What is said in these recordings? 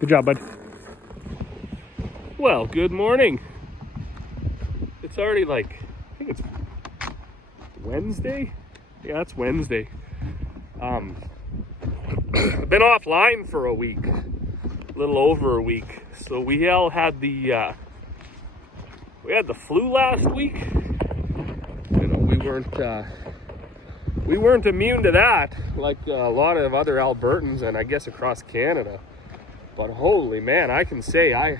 Good job, bud. Well, good morning. It's already I think it's Wednesday. Yeah, it's Wednesday. I've been offline for a week, a little over a week. So we all had the flu last week. You know, we weren't immune to that like a lot of other Albertans and I guess across Canada. But holy man, I can say I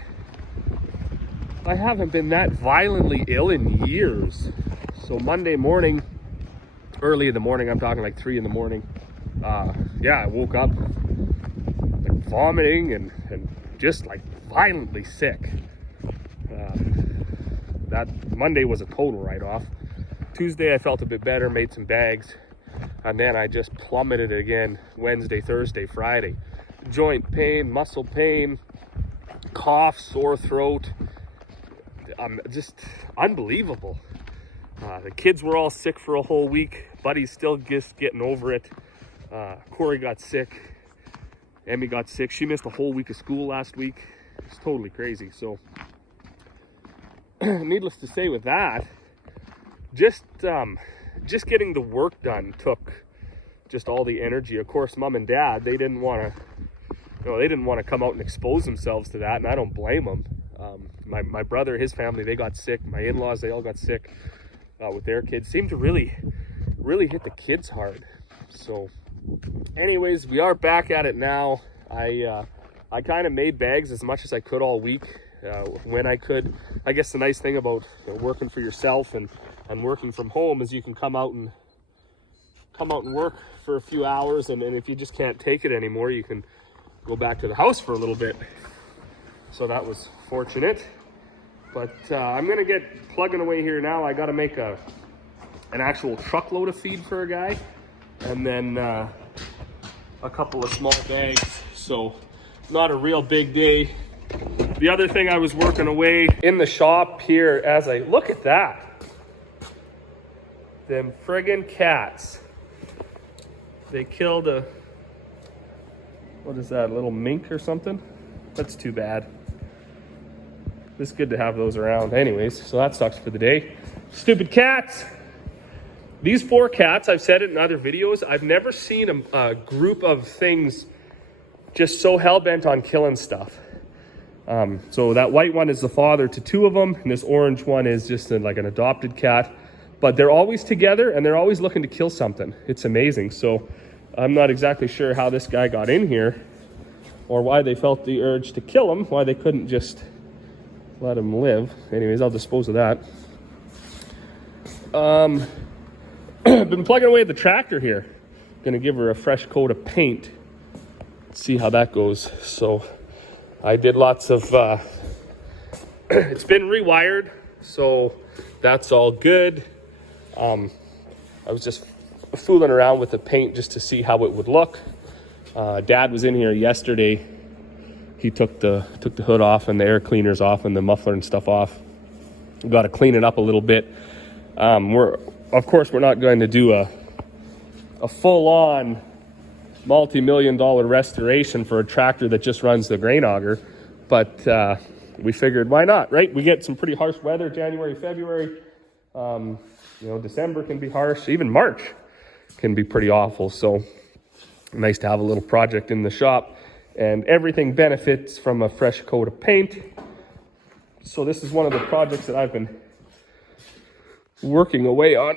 haven't been that violently ill in years. So Monday morning, early in the morning, I'm talking like 3 in the morning. I woke up like vomiting and just like violently sick. That Monday was a total write-off. Tuesday I felt a bit better, made some bags, and then I just plummeted again Wednesday, Thursday, Friday. Joint pain, muscle pain, cough, sore throat. Just unbelievable. The kids were all sick for a whole week. Buddy's still just getting over it. Corey got sick. Emmy got sick. She missed a whole week of school last week. It's totally crazy. So, needless to say, with that, just getting the work done took just all the energy. Of course, Mom and Dad, they didn't want to come out and expose themselves to that, and I don't blame them. My brother, his family, they got sick. My in-laws, they all got sick with their kids. Seemed to really hit the kids hard. So anyways, we are back at it now. I kind of made bags as much as I could all week when I could. I guess the nice thing about working for yourself and working from home is you can come out and work for a few hours, and if you just can't take it anymore, you can go back to the house for a little bit. So that was fortunate. But I'm gonna get plugging away here now. I gotta make an actual truckload of feed for a guy, and then a couple of small bags. So not a real big day. The other thing, I was working away in the shop here as I look at that. Them friggin' cats. They killed what is that, a little mink or something? That's too bad. It's good to have those around. Anyways, so that sucks for the day. Stupid cats. These 4 cats, I've said it in other videos, I've never seen a group of things just so hell-bent on killing stuff. So that white one is the father to 2 of them, and this orange one is just like an adopted cat. But they're always together, and they're always looking to kill something. It's amazing. So I'm not exactly sure how this guy got in here, or why they felt the urge to kill him, why they couldn't just let him live. Anyways, I'll dispose of that. Been plugging away at the tractor here. Gonna give her a fresh coat of paint. See how that goes. So I did lots of, it's been rewired, so that's all good. I was just fooling around with the paint just to see how it would look. Dad was in here yesterday. He took the hood off and the air cleaners off and the muffler and stuff off. We've got to clean it up a little bit. We're not going to do a full-on multi-million-dollar restoration for a tractor that just runs the grain auger, but we figured why not, right? We get some pretty harsh weather, January, February. December can be harsh. Even March can be pretty awful. So nice to have a little project in the shop, and everything benefits from a fresh coat of paint. So this is one of the projects that I've been working away on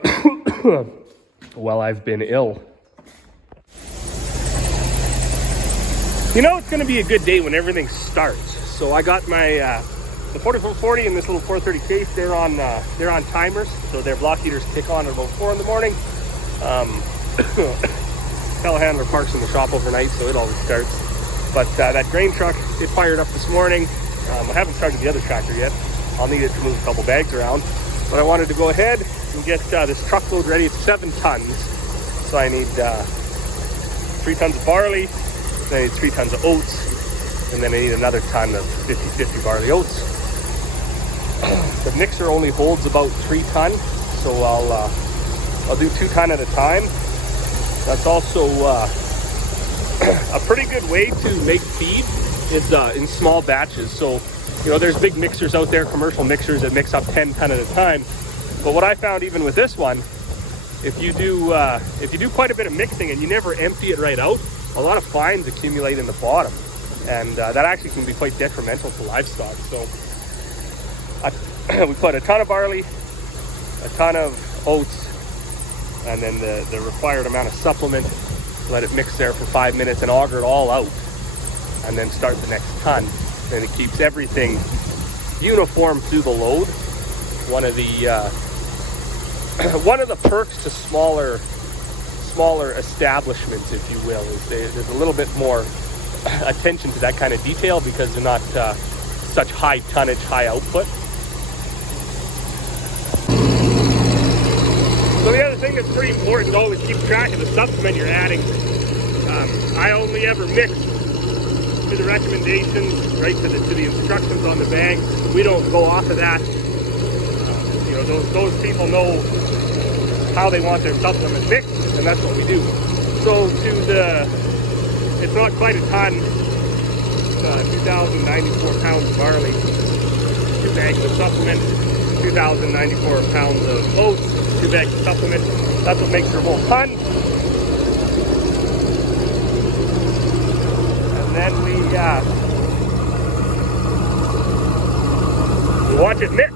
while I've been ill. You know, it's going to be a good day when everything starts. So I got my the 4440 and this little 430 case. They're on timers, so their block heaters kick on at about 4 in the morning. Telehandler parks in the shop overnight, so it always starts. But that grain truck, it fired up this morning. I haven't started the other tractor yet. I'll need it to move a couple bags around. But I wanted to go ahead and get this truckload ready. It's 7 tons. So I need 3 tons of barley, then I need 3 tons of oats, and then I need another ton of 50/50 barley oats. The mixer only holds about 3 tons, so I'll do 2 ton at a time. That's also a pretty good way to make feed is in small batches. So, you know, there's big mixers out there, commercial mixers that mix up 10 ton at a time. But what I found even with this one, if you do quite a bit of mixing and you never empty it right out, a lot of fines accumulate in the bottom, and that actually can be quite detrimental to livestock. So we put a ton of barley, a ton of oats, and then the required amount of supplement. Let it mix there for 5 minutes and auger it all out, and then start the next ton. And it keeps everything uniform through the load. One of the perks to smaller establishments, if you will, is there's a little bit more attention to that kind of detail because they're not such high tonnage, high output. So the other thing that's pretty important to always keep track of the supplement you're adding. I only ever mix to the recommendations, right, to the instructions on the bag. We don't go off of that. You know, those people know how they want their supplement mixed, and that's what we do. So it's not quite a ton, 2,094 pounds of barley, 2 bags of supplement, 2,094 pounds of oats, 2 bags of supplement. That's what makes your whole ton. And then we watch it mix.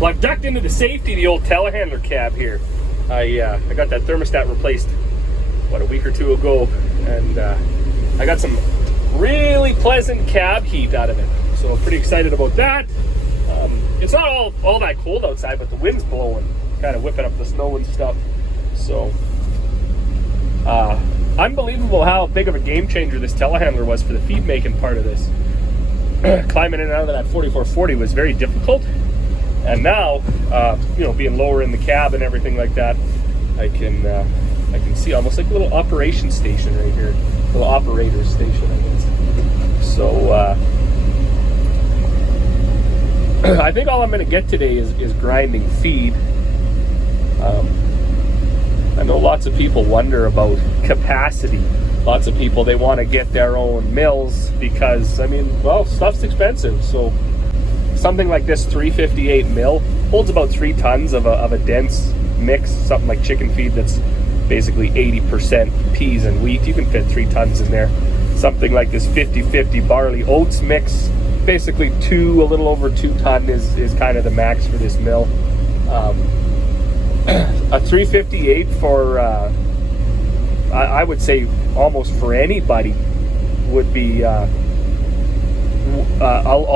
Well, I've ducked into the safety of the old telehandler cab here. I got that thermostat replaced, a week or two ago, and I got some really pleasant cab heat out of it. So I'm pretty excited about that. It's not all that cold outside, but the wind's blowing, kind of whipping up the snow and stuff. So unbelievable how big of a game changer this telehandler was for the feed making part of this. Climbing in and out of that 4440 was very difficult. And now, you know, being lower in the cab and everything like that, I can see almost like a little operation station right here, a little operator station, I guess. So I think all I'm going to get today is grinding feed. I know lots of people wonder about capacity. Lots of people, they want to get their own mills because, I mean, well, stuff's expensive. So something like this 358 mill holds about 3 tons of a dense mix, something like chicken feed that's basically 80% peas and wheat. You can fit 3 tons in there. Something like this 50-50 barley oats mix, basically a little over 2 ton is kind of the max for this mill. A 358 for I would say almost for anybody would be a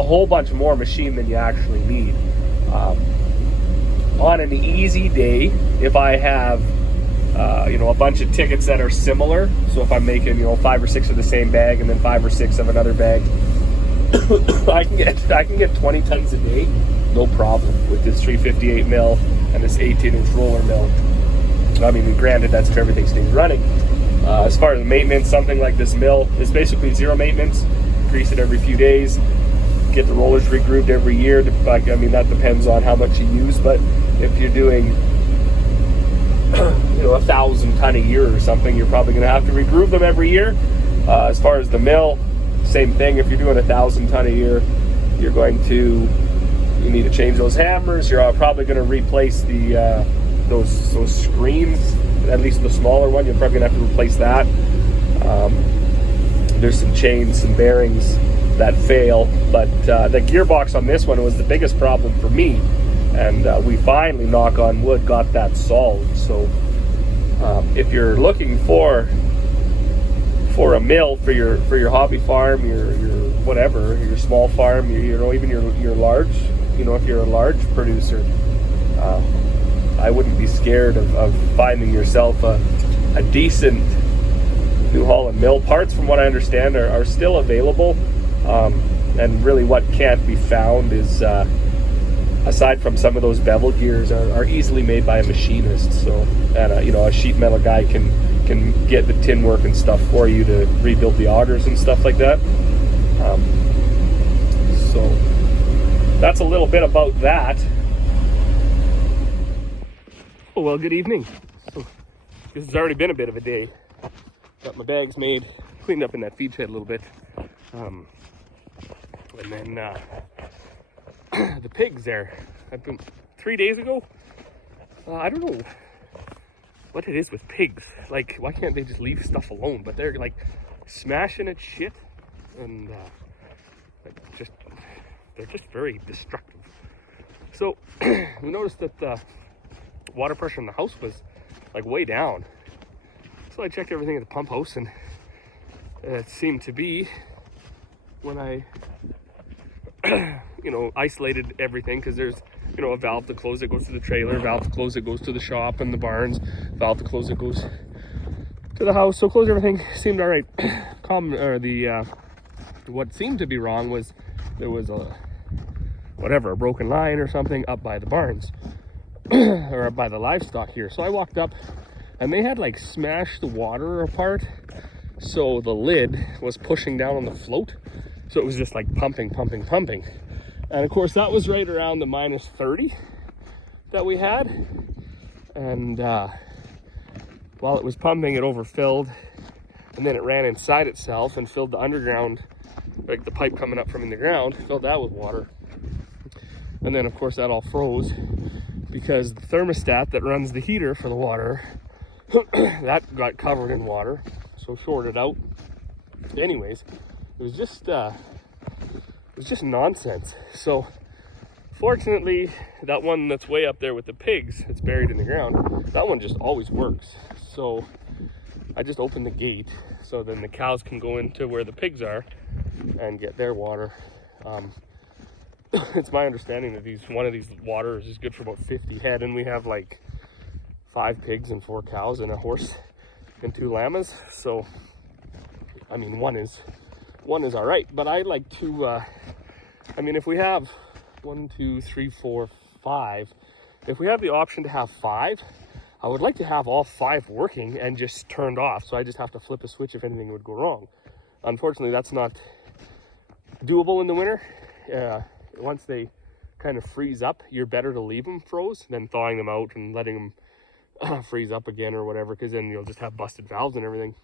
whole bunch more machine than you actually need. On an easy day, if I have you know, a bunch of tickets that are similar, so if I'm making, you know, 5 or 6 of the same bag and then 5 or 6 of another bag, I can get 20 tons a day, no problem, with this 358 mil and this 18-inch roller mill. I mean, granted, that's if everything stays running. As far as maintenance, something like this mill is basically zero maintenance. Grease it every few days, get the rollers re-grooved every year. I mean, that depends on how much you use, but if you're doing, you know, 1,000 ton a year or something, you're probably going to have to re-groove them every year. As far as the mill, same thing. If you're doing 1,000 ton a year, you need to change those hammers. You're probably going to replace the those screens, at least the smaller one. You're probably going to have to replace that. There's some chains, some bearings that fail, but the gearbox on this one was the biggest problem for me, and we finally, knock on wood, got that solved. So if you're looking for a mill for your hobby farm, your whatever, your small farm, you know, even your large, you know, if you're a large producer, I wouldn't be scared of finding yourself a decent New Holland mill. Parts, from what I understand, are still available. And really what can't be found is, aside from some of those bevel gears, are easily made by a machinist. So, and a sheet metal guy can get the tin work and stuff for you to rebuild the augers and stuff like that. So that's a little bit about that. Oh, well, good evening. So this has already been a bit of a day. Got my bags made, cleaned up in that feed shed a little bit. And then the pigs there. I've been 3 days ago. I don't know what it is with pigs. Like, why can't they just leave stuff alone? But they're like smashing at shit, and they're just very destructive. So we noticed that the water pressure in the house was like way down. So I checked everything at the pump house, and it seemed to be, when I isolated everything, because there's a valve to close that goes to the trailer, valve to close that goes to the shop and the barns, valve to close that goes to the house. So close everything, seemed all right. What seemed to be wrong was there was a broken line or something up by the barns or up by the livestock here. So I walked up, and they had like smashed the water apart, so the lid was pushing down on the float, so it was just like pumping. And of course that was right around the minus 30 that we had, and while it was pumping, it overfilled, and then it ran inside itself and filled the underground, like the pipe coming up from in the ground, filled that with water. And then of course that all froze because the thermostat that runs the heater for the water that got covered in water, so shorted out. Anyways, it was just nonsense. So fortunately, that one that's way up there with the pigs, it's buried in the ground, that one just always works. So I just opened the gate so then the cows can go into where the pigs are and get their water. It's my understanding that one of these waters is good for about 50 head, and we have like 5 pigs and 4 cows and a horse and 2 llamas. So I mean, one is all right, but I like to if we have 1, 2, 3, 4, 5, if we have the option to have 5, I would like to have all 5 working and just turned off, so I just have to flip a switch if anything would go wrong. Unfortunately, that's not doable in the winter. Once they kind of freeze up, you're better to leave them froze than thawing them out and letting them freeze up again or whatever, because then you'll just have busted valves and everything.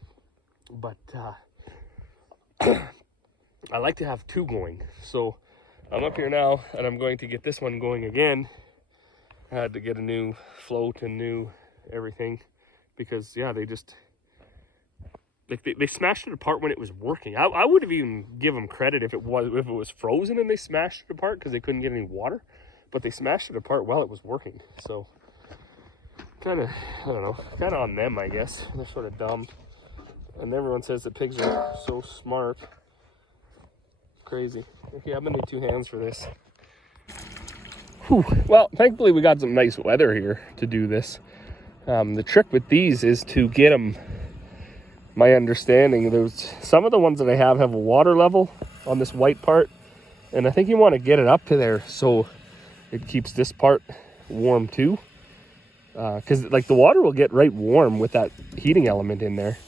But I like to have 2 going. So I'm up here now, and I'm going to get this one going again. I had to get a new float and new everything, because yeah, they smashed it apart when it was working. I would have even give them credit if it was frozen and they smashed it apart because they couldn't get any water, but they smashed it apart while it was working. So kind of, I don't know, kind of on them, I guess. They're sort of dumb, and everyone says that pigs are so smart. Crazy. Okay, I'm gonna need 2 hands for this. Whew. Well, thankfully we got some nice weather here to do this. The trick with these is to get them, my understanding, there's some of the ones that I have a water level on this white part, and I think you want to get it up to there so it keeps this part warm too, because like the water will get right warm with that heating element in there.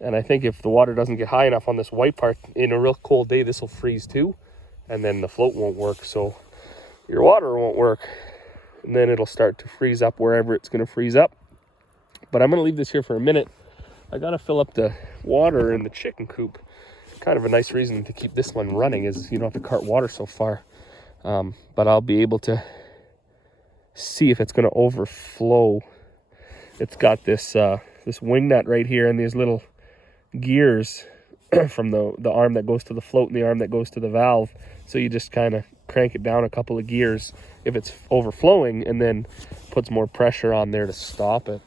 And I think if the water doesn't get high enough on this white part, in a real cold day, this will freeze too, and then the float won't work, so your water won't work, and then it'll start to freeze up wherever it's going to freeze up. But I'm going to leave this here for a minute. I got to fill up the water in the chicken coop. Kind of a nice reason to keep this one running is you don't have to cart water so far. But I'll be able to see if it's going to overflow. It's got this wing nut right here and these little gears from the arm that goes to the float and the arm that goes to the valve. So you just kind of crank it down a couple of gears if it's overflowing, and then puts more pressure on there to stop it.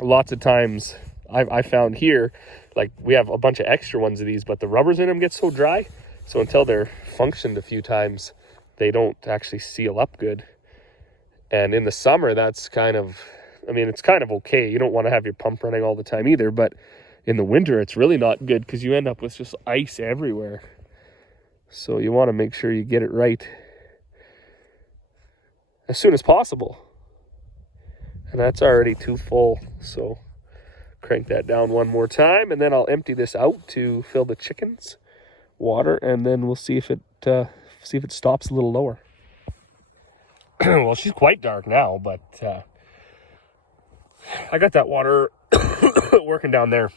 Lots of times I found here, like we have a bunch of extra ones of these, but the rubbers in them get so dry, so until they're functioned a few times, they don't actually seal up good. And in the summer, that's kind of, it's kind of okay. You don't want to have your pump running all the time either, but in the winter, it's really not good because you end up with just ice everywhere. So you want to make sure you get it right as soon as possible. And that's already too full, so crank that down one more time, and then I'll empty this out to fill the chickens water, and then we'll see if it stops a little lower. Well, she's quite dark now, but I got that water working down there.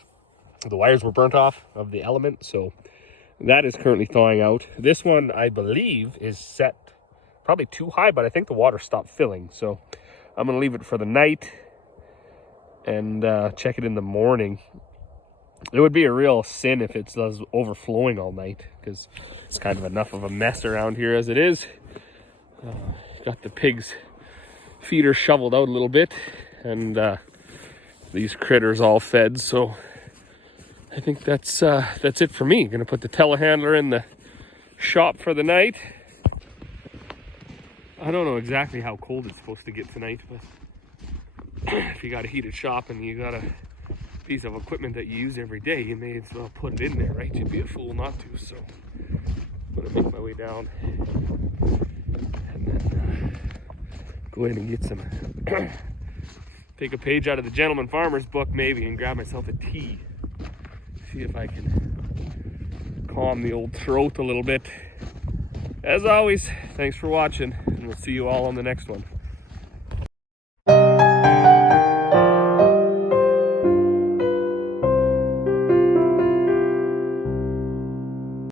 The wires were burnt off of the element, so that is currently thawing out. This one, I believe, is set probably too high, but I think the water stopped filling, so I'm going to leave it for the night and check it in the morning. It would be a real sin if it's overflowing all night, because it's kind of enough of a mess around here as it is. Got the pigs' feeder shoveled out a little bit, and these critters all fed, so I think that's it for me. Gonna put the telehandler in the shop for the night. I don't know exactly how cold it's supposed to get tonight, but if you got a heated shop and you got a piece of equipment that you use every day, you may as well put it in there, right? You'd be a fool not to. So I'm gonna make my way down and then go in and get some take a page out of the Gentleman Farmer's book maybe and grab myself a tea. See if I can calm the old throat a little bit. As always, thanks for watching, and we'll see you all on the next one.